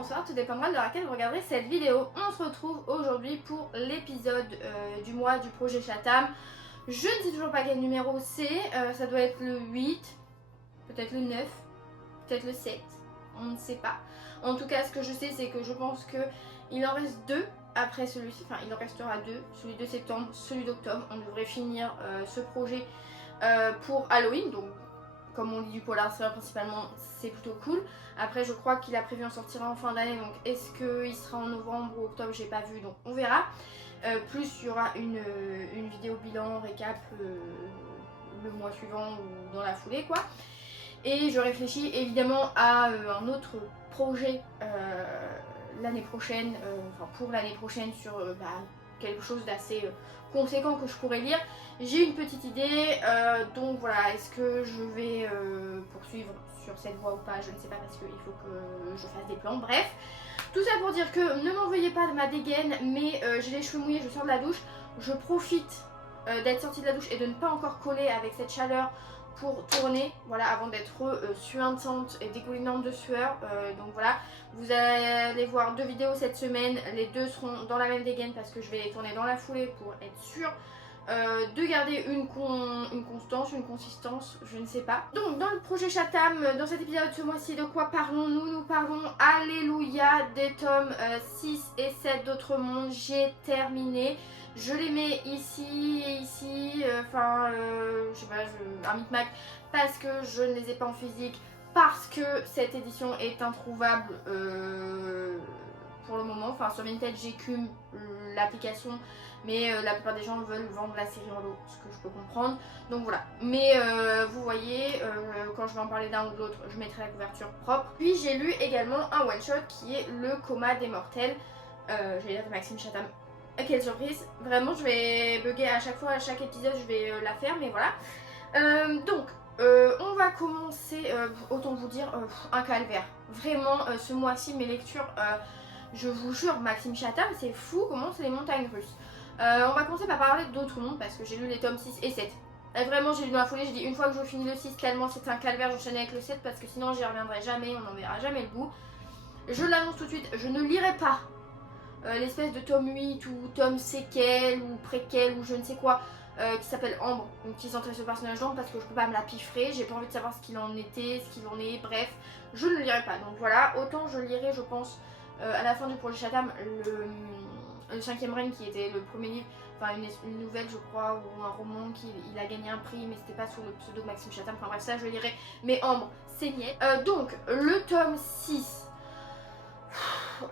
bonsoir, tout dépendra de laquelle vous regarderez cette vidéo. On se retrouve aujourd'hui pour l'épisode du mois du projet Chatham. Je ne sais toujours pas quel numéro c'est, ça doit être le 8, peut-être le 9, peut-être le 7, on ne sait pas. En tout cas, ce que je sais, c'est que je pense qu'il en reste deux après celui-ci, enfin il en restera deux, celui de septembre, celui d'octobre. On devrait finir ce projet pour Halloween, donc comme on lit du polar thriller principalement, c'est plutôt cool. Après, je crois qu'il a prévu en sortir en fin d'année, donc est-ce qu'il sera en novembre ou octobre, j'ai pas vu, donc on verra. Plus il y aura une vidéo bilan, récap le mois suivant ou dans la foulée quoi. Et je réfléchis évidemment à un autre projet l'année prochaine, enfin pour l'année prochaine sur quelque chose d'assez conséquent que je pourrais lire. J'ai une petite idée, donc voilà, est-ce que je vais poursuivre sur cette voie ou pas, je ne sais pas parce qu'il faut que je fasse des plans, bref. Tout ça pour dire que ne m'en veuillez pas de ma dégaine, mais j'ai les cheveux mouillés, je sors de la douche, je profite d'être sortie de la douche et de ne pas encore coller avec cette chaleur pour tourner, voilà, avant d'être suintante et dégoulinante de sueur, donc voilà. Vous allez voir deux vidéos cette semaine, les deux seront dans la même dégaine parce que je vais les tourner dans la foulée pour être sûre de garder une constance, une consistance, je ne sais pas. Donc dans le projet Chatham, dans cet épisode ce mois-ci, de quoi parlons-nous? Nous parlons, alléluia, des tomes 6 et 7 d'Autre Monde. J'ai terminé. Je les mets ici et ici, je sais pas, un micmac, parce que je ne les ai pas en physique, parce que cette édition est introuvable pour le moment. Enfin, sur Vinted, j'écume l'application, mais la plupart des gens veulent vendre la série en lot, ce que je peux comprendre. Donc voilà. Mais vous voyez, quand je vais en parler d'un ou de l'autre, je mettrai la couverture propre. Puis j'ai lu également un one-shot qui est Le Coma des Mortels. J'allais dire de Maxime Chatham. Quelle surprise, vraiment je vais bugger à chaque fois, à chaque épisode je vais la faire, mais voilà. On va commencer, autant vous dire, un calvaire. Vraiment, ce mois-ci, mes lectures, je vous jure, Maxime Chatham, c'est fou comment c'est les montagnes russes. On va commencer par parler d'Autre Monde parce que j'ai lu les tomes 6 et 7. Et vraiment, j'ai lu dans la foulée, j'ai dit une fois que je finis le 6, tellement c'est un calvaire, j'enchaîne avec le 7 parce que sinon j'y reviendrai jamais, on n'en verra jamais le bout. Je l'annonce tout de suite, je ne lirai pas l'espèce de tome 8 ou tome séquel ou préquel ou je ne sais quoi qui s'appelle Ambre, donc qui s'intéresse au personnage d'Ambre parce que je peux pas me la piffrer, j'ai pas envie de savoir ce qu'il en était, ce qu'il en est, bref, je ne le lirai pas. Donc voilà, autant je lirai je pense à la fin du projet Chatham le 5e règne qui était le premier livre, enfin une nouvelle je crois ou un roman qui il a gagné un prix mais c'était pas sous le pseudo Maxime Chatham, enfin bref ça je lirai, mais Ambre c'est niais. Donc le tome 6,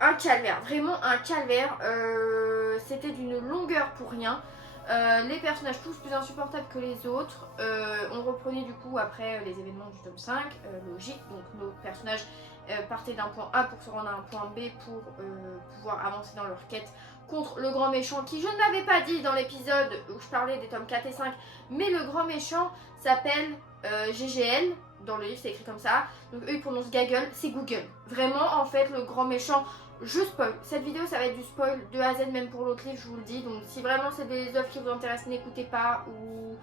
un calvaire, vraiment un calvaire, c'était d'une longueur pour rien, les personnages tous plus insupportables que les autres, on reprenait du coup après les événements du tome 5, logique, donc nos personnages partaient d'un point A pour se rendre à un point B pour pouvoir avancer dans leur quête contre le grand méchant qui, je ne l'avais pas dit dans l'épisode où je parlais des tomes 4 et 5, mais le grand méchant s'appelle GGL. Dans le livre c'est écrit comme ça, donc eux ils prononcent Gaggle, c'est Google. Vraiment en fait le grand méchant, je spoil, cette vidéo ça va être du spoil de A à Z même pour l'autre livre je vous le dis, donc si vraiment c'est des œuvres qui vous intéressent n'écoutez pas ou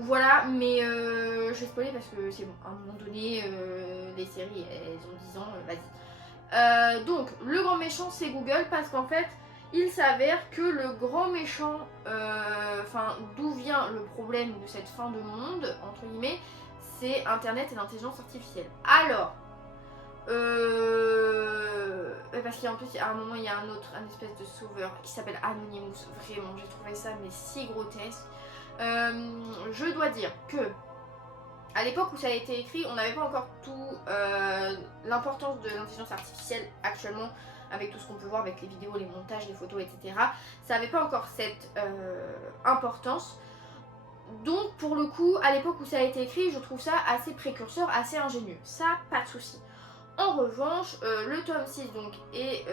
voilà, mais je vais spoiler parce que c'est bon, à un moment donné les séries elles ont 10 ans, vas-y. Donc le grand méchant c'est Google parce qu'en fait il s'avère que le grand méchant, d'où vient le problème de cette fin de monde entre guillemets, c'est Internet et l'intelligence artificielle. Alors, parce qu'en plus, à un moment, il y a un espèce de sauveur qui s'appelle Anonymous. Vraiment, j'ai trouvé ça mais si grotesque. Je dois dire que, à l'époque où ça a été écrit, on n'avait pas encore tout l'importance de l'intelligence artificielle actuellement, avec tout ce qu'on peut voir avec les vidéos, les montages, les photos, etc. Ça n'avait pas encore cette importance. Donc pour le coup, à l'époque où ça a été écrit, je trouve ça assez précurseur, assez ingénieux. Ça, pas de souci. En revanche, le tome 6 donc est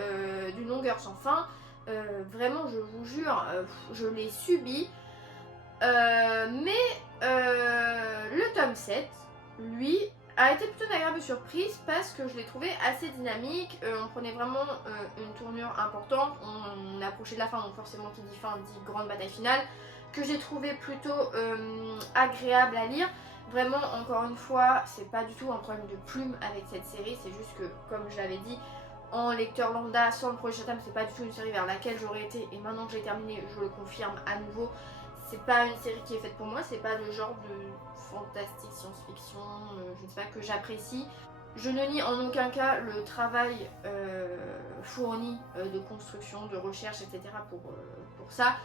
d'une longueur sans fin. Vraiment, je vous jure, je l'ai subi. Mais le tome 7, lui, a été plutôt une agréable surprise parce que je l'ai trouvé assez dynamique. On prenait vraiment une tournure importante. On approchait de la fin, donc forcément qui dit fin dit grande bataille finale, que j'ai trouvé plutôt agréable à lire. Vraiment, encore une fois, c'est pas du tout un problème de plume avec cette série, c'est juste que, comme je l'avais dit, en lecteur lambda sans le projet Chatham, c'est pas du tout une série vers laquelle j'aurais été, et maintenant que j'ai terminé, je le confirme à nouveau, c'est pas une série qui est faite pour moi, c'est pas le genre de fantastique, science-fiction, je ne sais pas, que j'apprécie. Je ne nie en aucun cas le travail fourni de construction, de recherche, etc. pour ça.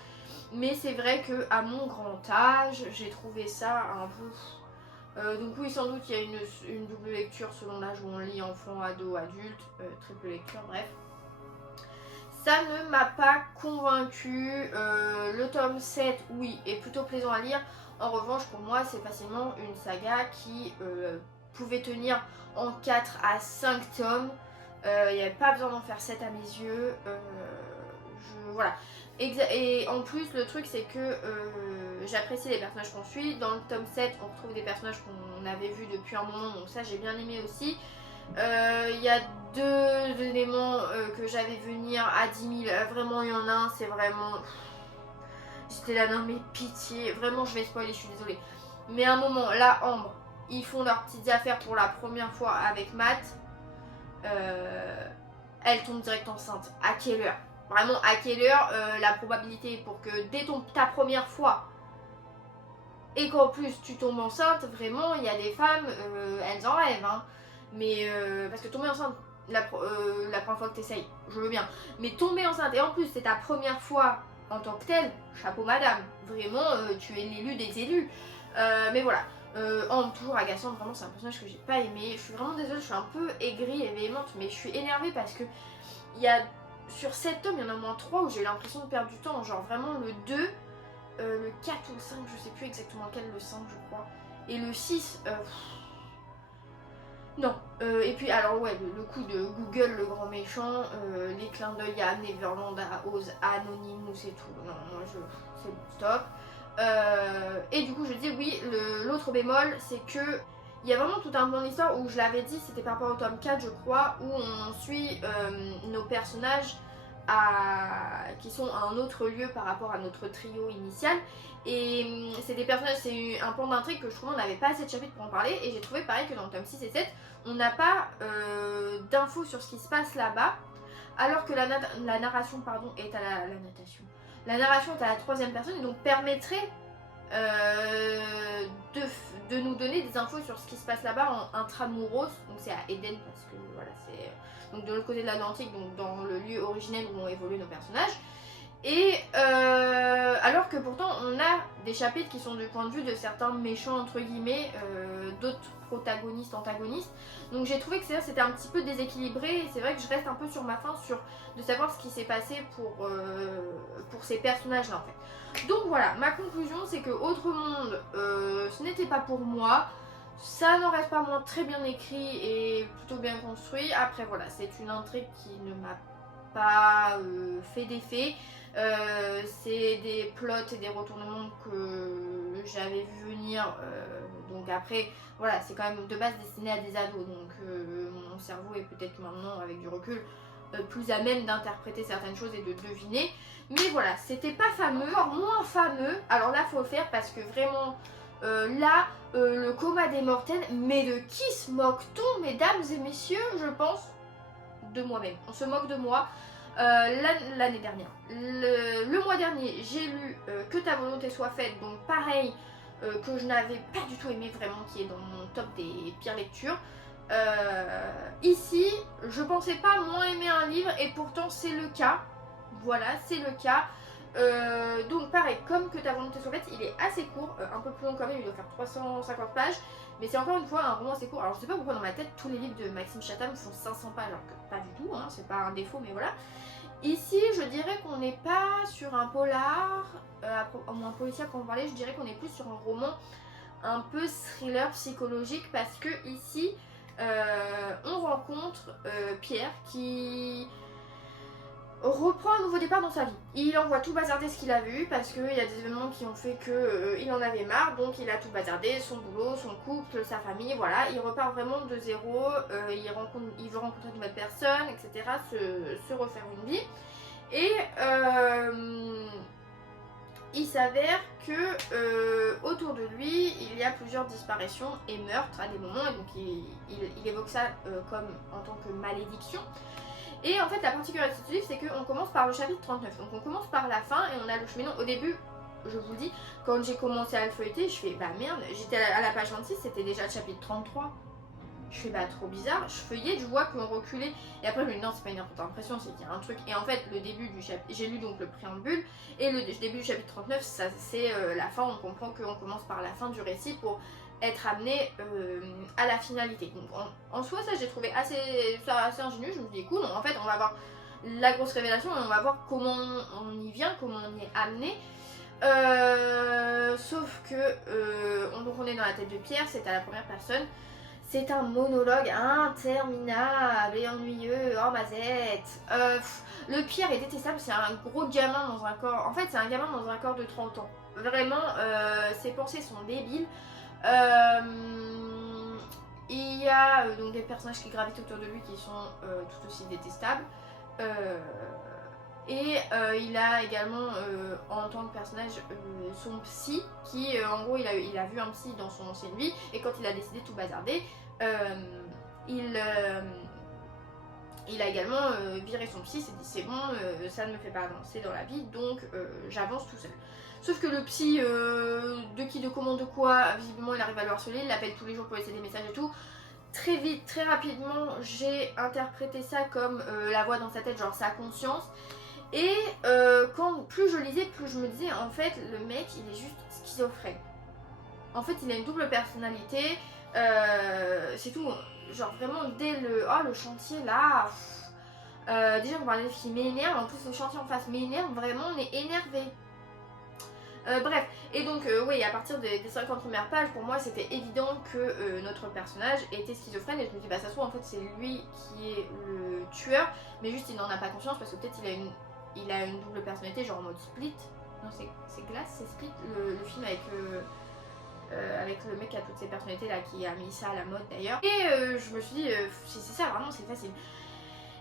Mais c'est vrai qu'à mon grand âge, j'ai trouvé ça un peu... donc oui, sans doute, il y a une double lecture selon l'âge où on lit enfant, ado, adulte, triple lecture, bref. Ça ne m'a pas convaincue. Le tome 7, oui, est plutôt plaisant à lire. En revanche, pour moi, c'est facilement une saga qui pouvait tenir en 4 à 5 tomes. Il n'y avait pas besoin d'en faire 7 à mes yeux. Voilà. Et en plus, le truc, c'est que j'apprécie les personnages qu'on suit. Dans le tome 7, on retrouve des personnages qu'on avait vus depuis un moment, donc ça, j'ai bien aimé aussi. Il y a 2 éléments que j'avais venir à 10 000. Vraiment, il y en a un, c'est vraiment... J'étais là, non mais pitié. Vraiment, je vais spoiler, je suis désolée. Mais à un moment, là, Ambre, ils font leurs petites affaires pour la première fois avec Matt. Elle tombe direct enceinte. À quelle heure? Vraiment, à quelle heure la probabilité pour que dès ta première fois et qu'en plus tu tombes enceinte, vraiment, il y a des femmes, elles en rêvent. Hein. Mais parce que tomber enceinte la première fois que t'essayes, je veux bien. Mais tomber enceinte et en plus c'est ta première fois en tant que telle, chapeau madame. Vraiment, tu es l'élu des élus. Mais voilà. Ambre, toujours agaçante, vraiment c'est un personnage que j'ai pas aimé. Je suis vraiment désolée, je suis un peu aigrie et véhémente, mais je suis énervée parce que il y a sur 7 tomes, il y en a au moins 3 où j'ai eu l'impression de perdre du temps. Genre vraiment le 2, le 4 ou le 5, je sais plus exactement lequel, le 5 je crois. Et le 6, non. Et puis alors ouais, le coup de Google, le grand méchant, les clins d'œil à Neverland, à Oz, à Anonymous et tout. Non, moi c'est bon, stop. Et du coup je dis oui, l'autre bémol c'est que il y a vraiment tout un bon histoire où je l'avais dit, c'était par rapport au tome 4 je crois, où on suit nos personnages qui sont à un autre lieu par rapport à notre trio initial. Et c'est des personnages, c'est un point d'intrigue que je trouve on n'avait pas assez de chapitres pour en parler. Et j'ai trouvé pareil que dans le tome 6 et 7, on n'a pas d'infos sur ce qui se passe là-bas. Alors que la narration pardon, est à la natation. La narration est à la 3e personne et donc permettrait de nous donner des infos sur ce qui se passe là-bas en intramuros. Donc c'est à Eden parce que voilà, c'est donc de l'autre côté de l'Atlantique, donc dans le lieu originel où ont évolué nos personnages. Et alors que pourtant on a des chapitres qui sont du point de vue de certains méchants entre guillemets, d'autres protagonistes, antagonistes. Donc j'ai trouvé que c'était un petit peu déséquilibré et c'est vrai que je reste un peu sur ma faim de savoir ce qui s'est passé pour ces personnages là en fait. Donc voilà, ma conclusion c'est que Autre Monde, ce n'était pas pour moi. Ça n'en reste pas moins très bien écrit et plutôt bien construit. Après voilà, c'est une intrigue qui ne m'a pas fait d'effet. C'est des plots et des retournements que j'avais vu venir. Donc après, voilà, c'est quand même de base destiné à des ados. Donc mon cerveau est peut-être maintenant, avec du recul, plus à même d'interpréter certaines choses et de deviner. Mais voilà, c'était pas fameux, encore moins fameux. Alors là, faut le faire parce que vraiment... le coma des mortels, mais de qui se moque-t-on, mesdames et messieurs? Je pense de moi-même. On se moque de moi. L'année dernière, le mois dernier, j'ai lu Que ta volonté soit faite, donc pareil, que je n'avais pas du tout aimé, vraiment, qui est dans mon top des pires lectures. Ici, je pensais pas moins aimer un livre et pourtant c'est le cas. Voilà, c'est le cas. Donc pareil, comme Que ta volonté soit faite, il est assez court, un peu plus long quand même, il doit faire 350 pages, mais c'est encore une fois un roman assez court. Alors je sais pas pourquoi dans ma tête tous les livres de Maxime Chatham font 500 pages, alors que pas du tout, hein, c'est pas un défaut, mais voilà. Ici je dirais qu'on n'est pas sur un polar, au moins policier qu'on parlait, je dirais qu'on est plus sur un roman un peu thriller psychologique, parce que ici on rencontre Pierre qui reprend un nouveau départ dans sa vie. Il envoie tout bazarder ce qu'il a vu parce qu'il y a des événements qui ont fait qu'il en avait marre, donc il a tout bazardé, son boulot, son couple, sa famille, voilà. Il repart vraiment de zéro, il veut rencontrer de nouvelles personnes, etc., se refaire une vie. Et il s'avère que autour de lui, il y a plusieurs disparitions et meurtres à des moments, et donc il évoque ça comme en tant que malédiction. Et en fait, la particularité de ce livre, c'est qu'on commence par le chapitre 39, donc on commence par la fin et on a le cheminement. Au début, je vous le dis, quand j'ai commencé à le feuilleter, je fais bah merde, j'étais à la page 26, c'était déjà le chapitre 33. Je fais bah trop bizarre, je feuillais, je vois qu'on reculait, et après je me dis non, c'est pas une impression, c'est qu'il y a un truc. Et en fait, le début du chapitre, j'ai lu donc le préambule, et le début du chapitre 39, ça c'est la fin. On comprend qu'on commence par la fin du récit pour être amené à la finalité. Donc en soi, ça j'ai trouvé assez ingénieux. Je me dis cool, en fait on va voir la grosse révélation et on va voir comment on y vient, comment on y est amené. Sauf que donc on est dans la tête de Pierre, c'est à la première personne. C'est un monologue interminable et ennuyeux. Oh ma zette. Le pire est détestable, c'est un gros gamin dans un corps. En fait, c'est un gamin dans un corps de 30 ans. Vraiment, ses pensées sont débiles. Il y a donc des personnages qui gravitent autour de lui qui sont tout aussi détestables. Il a également en tant que personnage son psy qui en gros il a vu un psy dans son ancienne vie, et quand il a décidé de tout bazarder, il a également viré son psy, s'est dit c'est bon, ça ne me fait pas avancer dans la vie, donc j'avance tout seul. Sauf que le psy, de qui, de comment, de quoi, visiblement il arrive à le harceler, il l'appelle tous les jours pour laisser des messages et tout. Très vite, très rapidement, j'ai interprété ça comme la voix dans sa tête, genre sa conscience. Et plus je lisais, plus je me disais, en fait, le mec, il est juste schizophrène. En fait, il a une double personnalité, c'est tout. Genre vraiment, dès le chantier, là, déjà, on parlait de qui m'énerve, en plus le chantier en face m'énerve, vraiment, on est énervé. Bref, et donc oui, à partir des 50 premières pages, pour moi c'était évident que notre personnage était schizophrène, et je me dis bah ça se trouve en fait c'est lui qui est le tueur, mais juste il n'en a pas conscience parce que peut-être il a une double personnalité, genre en mode Split. Non, c'est Glass, c'est Split, le film avec le mec qui a toutes ces personnalités là, qui a mis ça à la mode d'ailleurs. Et je me suis dit si c'est ça vraiment c'est facile.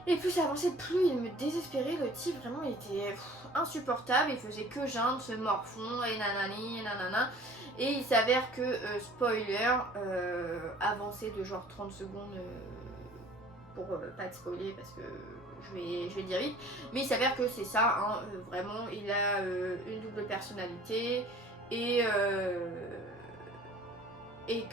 Et plus ça avançait, plus il me désespérait. Le type vraiment il était insupportable, il faisait que geindre, se morfondre et nanani et nanana. Et il s'avère que, spoiler, avancé de genre 30 secondes pour pas te spoiler parce que je vais dire vite. Mais il s'avère que c'est ça, hein, vraiment, il a une double personnalité et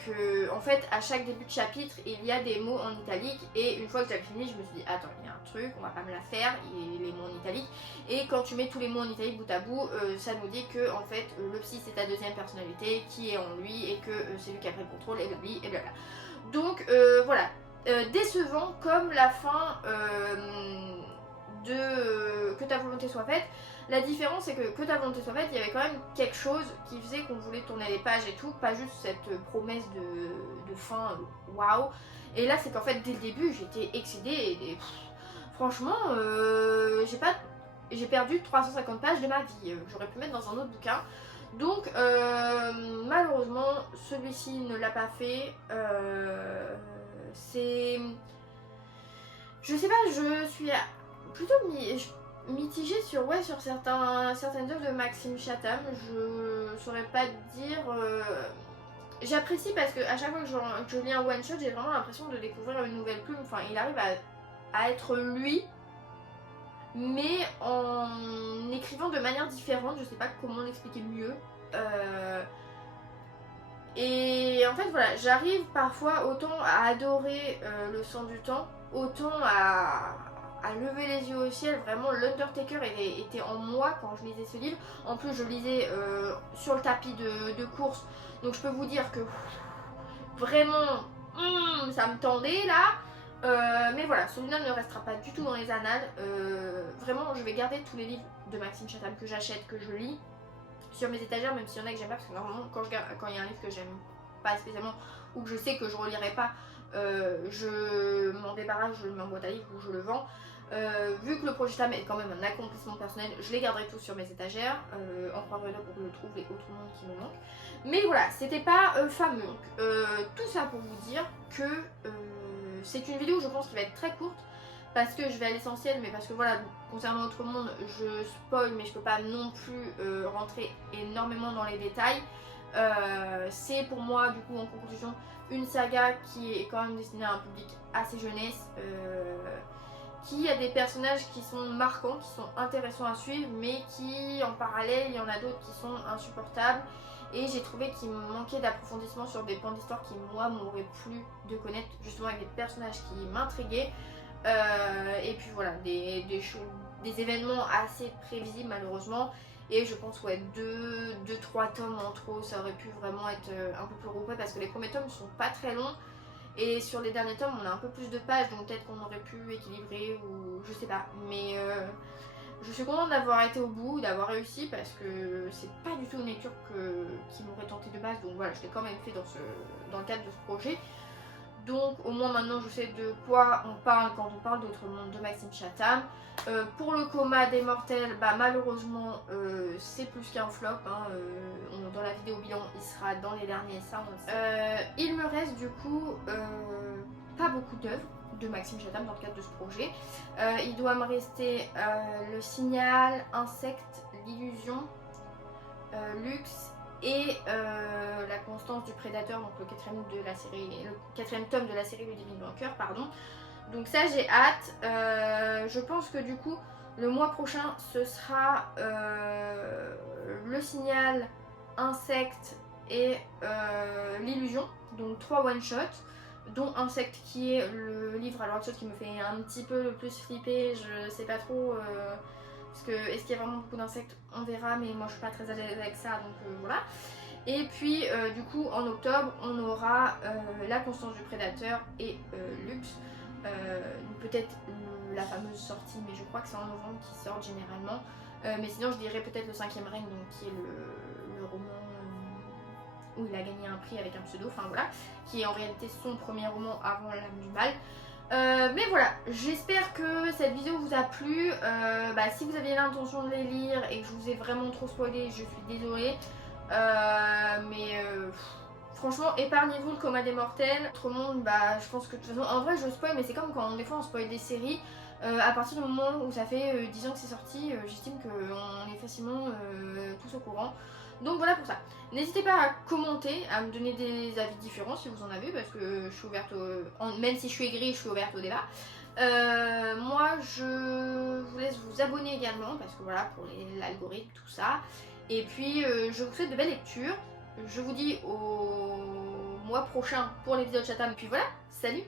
que en fait à chaque début de chapitre il y a des mots en italique, et une fois que j'ai fini je me suis dit attends, il y a un truc, on va pas me la faire, et les mots en italique, et quand tu mets tous les mots en italique bout à bout, ça nous dit que en fait le psy c'est ta deuxième personnalité qui est en lui, et que c'est lui qui a pris le contrôle, et blabli et blabla. Donc voilà, décevant comme la fin de Que ta volonté soit faite. La différence c'est que ta volonté soit faite, il y avait quand même quelque chose qui faisait qu'on voulait tourner les pages et tout, pas juste cette promesse de fin waouh. Et là c'est qu'en fait dès le début j'étais excédée et franchement j'ai perdu 350 pages de ma vie, j'aurais pu mettre dans un autre bouquin. Donc malheureusement celui-ci ne l'a pas fait. Je sais pas, je suis plutôt mitigée sur certaines œuvres de Maxime Chatham. Je saurais pas te dire. J'apprécie parce que à chaque fois que je lis un one shot, j'ai vraiment l'impression de découvrir une nouvelle plume. Enfin, il arrive à être lui, mais en écrivant de manière différente. Je sais pas comment l'expliquer mieux. Et en fait, voilà, j'arrive parfois autant à adorer Le Sang du Temps, autant à lever les yeux au ciel. Vraiment, l'Undertaker était en moi quand je lisais ce livre. En plus, je lisais sur le tapis de course, donc je peux vous dire que vraiment, ça me tendait là. Mais voilà, celui-là ne restera pas du tout dans les annales. Vraiment, je vais garder tous les livres de Maxime Chatham que j'achète, que je lis sur mes étagères, même s'il y en a que j'aime pas, parce que normalement quand il y a un livre que j'aime pas spécialement ou que je sais que je relirai pas, je m'en débarrasse, je le mets en boîte à livres ou je le vends. Vu que le projet Chatham est quand même un accomplissement personnel, je les garderai tous sur mes étagères, en croirait là pour que je le trouve et autres mondes qui me manquent. Mais voilà, c'était pas fameux. Donc, tout ça pour vous dire que c'est une vidéo, je pense, qui va être très courte, parce que je vais à l'essentiel, mais parce que voilà, concernant Autre Monde, je spoil, mais je peux pas non plus rentrer énormément dans les détails. C'est pour moi, du coup, en conclusion, une saga qui est quand même destinée à un public assez jeunesse, qui a des personnages qui sont marquants, qui sont intéressants à suivre, mais qui, en parallèle, il y en a d'autres qui sont insupportables. Et j'ai trouvé qu'il manquait d'approfondissement sur des pans d'histoire qui, moi, m'auraient plu de connaître, justement avec des personnages qui m'intriguaient. Et puis voilà, des événements assez prévisibles malheureusement. Et je pense ouais, 2-3 tomes en trop, ça aurait pu vraiment être un peu plus regroupé parce que les premiers tomes sont pas très longs. Et sur les derniers tomes, on a un peu plus de pages, donc peut-être qu'on aurait pu équilibrer ou je sais pas. Mais je suis contente d'avoir été au bout, d'avoir réussi parce que c'est pas du tout une lecture qui m'aurait tenté de base. Donc voilà, je l'ai quand même fait dans le cadre de ce projet. Donc au moins maintenant je sais de quoi on parle quand on parle d'Autre Monde de Maxime Chatham. Pour le Coma des Mortels, bah, malheureusement c'est plus qu'un flop. Hein. Dans la vidéo bilan il sera dans les derniers, ça on le sait. Il me reste du coup pas beaucoup d'œuvres de Maxime Chatham dans le cadre de ce projet. Il doit me rester Le Signal, Insecte, L'Illusion, Luxe et La Constance du Prédateur, donc le quatrième tome de la série Le Divin Banqueur, pardon. Donc ça j'ai hâte. Je pense que du coup le mois prochain ce sera Le Signal, Insecte et L'Illusion, donc 3 one-shots, dont Insecte qui est le livre à l'heure actuelle qui me fait un petit peu le plus flipper. Je sais pas trop parce que est-ce qu'il y a vraiment beaucoup d'insectes, on verra, mais moi je suis pas très à l'aise avec ça, donc voilà. Et puis du coup en octobre on aura La Constance du Prédateur et Luxe. Peut-être la fameuse sortie, mais je crois que c'est en novembre qu'ils sortent généralement. Mais sinon je dirais peut-être Le Cinquième Règne, donc qui est le roman où il a gagné un prix avec un pseudo, enfin voilà, qui est en réalité son premier roman avant L'Âme du Mal. Mais voilà, j'espère que cette vidéo vous a plu. Si vous aviez l'intention de les lire et que je vous ai vraiment trop spoilé, je suis désolée. Franchement, épargnez-vous Le Coma des Mortels. Autre Monde, je pense que de toute façon, en vrai je spoil, mais c'est comme quand des fois on spoil des séries. À partir du moment où ça fait 10 ans que c'est sorti, j'estime qu'on est facilement tous au courant. Donc voilà pour ça. N'hésitez pas à commenter, à me donner des avis différents si vous en avez, parce que je suis ouverte même si je suis aigrie, je suis ouverte au débat. Moi je vous laisse vous abonner également, parce que voilà, pour l'algorithme, tout ça. Et puis je vous souhaite de belles lectures. Je vous dis au mois prochain pour l'épisode Chatham. Et puis voilà, salut!